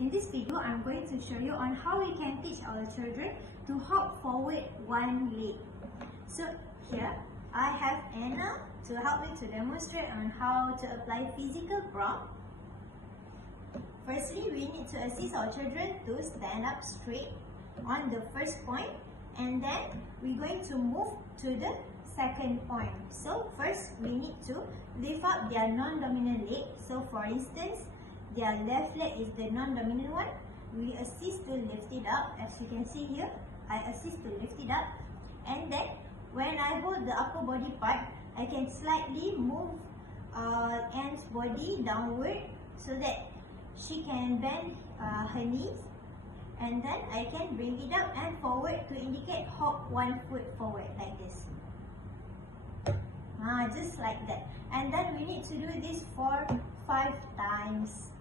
In this video, I'm going to show you on how we can teach our children to hop forward one leg. So here, I have Anna to help me to demonstrate on how to apply physical prompt. Firstly, we need to assist our children to stand up straight on the first point, and then we're going to move to the second point. So first, we need to lift up their non-dominant leg. So for instance, their left leg is the non-dominant one. We assist to lift it up. As you can see here, I assist to lift it up. And then when I hold the upper body part, I can slightly move Anne's body downward so that she can bend her knees. And then I can bring it up and forward to indicate hop one foot forward like this. Just like that. And then we need to do this for 5 times.